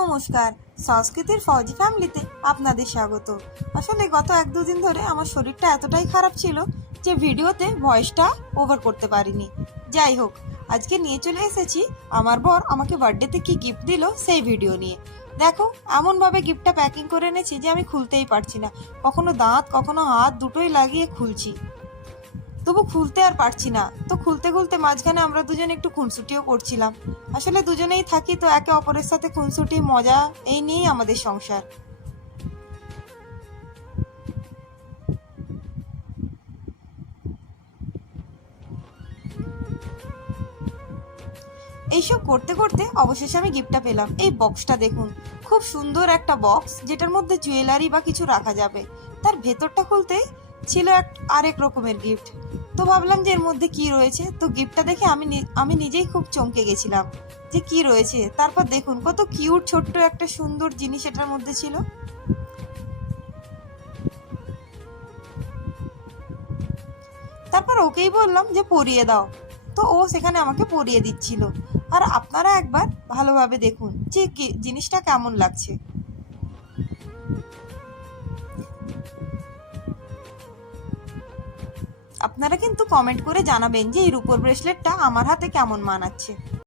নমস্কার। সংস্কৃতির ফৌজি ফ্যামিলিতে আপনাদের স্বাগত। আসলে গত এক দুদিন ধরে আমার শরীরটা এতটাই খারাপ ছিল যে ভিডিওতে ভয়েসটা ওভার করতে পারিনি। যাই হোক, আজকে নিয়ে চলে এসেছি আমার বর আমাকে বার্থডেতে কি গিফট দিল সেই ভিডিও নিয়ে। দেখো, এমনভাবে গিফটটা প্যাকিং করে এনেছি যে আমি খুলতেই পারছি না। কখনো দাঁত, কখনো হাত দুটোই লাগিয়ে খুলছি। তবু খুলতে আর পারছি না। তো খুলতে খুলতে মাঝখানে আমরা দুজনে একটু খুনসুটিও করছিলাম। আসলে দুজনেই থাকি, তো একে অপরের সাথে খুনসুটি, মজা, এই নিয়েই আমাদের সংসার। এইসব করতে করতে অবশেষে আমি গিফটটা পেলাম। এই বক্সটা দেখুন, খুব সুন্দর একটা বক্স যেটার মধ্যে জুয়েলারি বা কিছু রাখা যাবে। তার ভেতরটা খুলতে ছিল এক আরেক রকমের গিফট তো ভাবলাম যে এর মধ্যে কি রয়েছে? তো গিফটটা দেখে আমি আমি নিজেই খুব চমকে গেছিলাম যে কি রয়েছে? তারপর দেখুন, কত কিউট ছোট্ট একটা সুন্দর জিনিস এটার মধ্যে ছিল। তারপর ওকেই বললাম যে পরিয়ে দাও। তো ও সেখানে আমাকে পরিয়ে দিচ্ছিল। আর আপনারা একবার ভালোভাবে দেখুন যে জিনিসটা কেমন লাগছে। আপনারা কিন্তু কমেন্ট করে জানাবেন যে এই রূপোর ব্রেসলেটটা আমার হাতে কেমন মানাচ্ছে।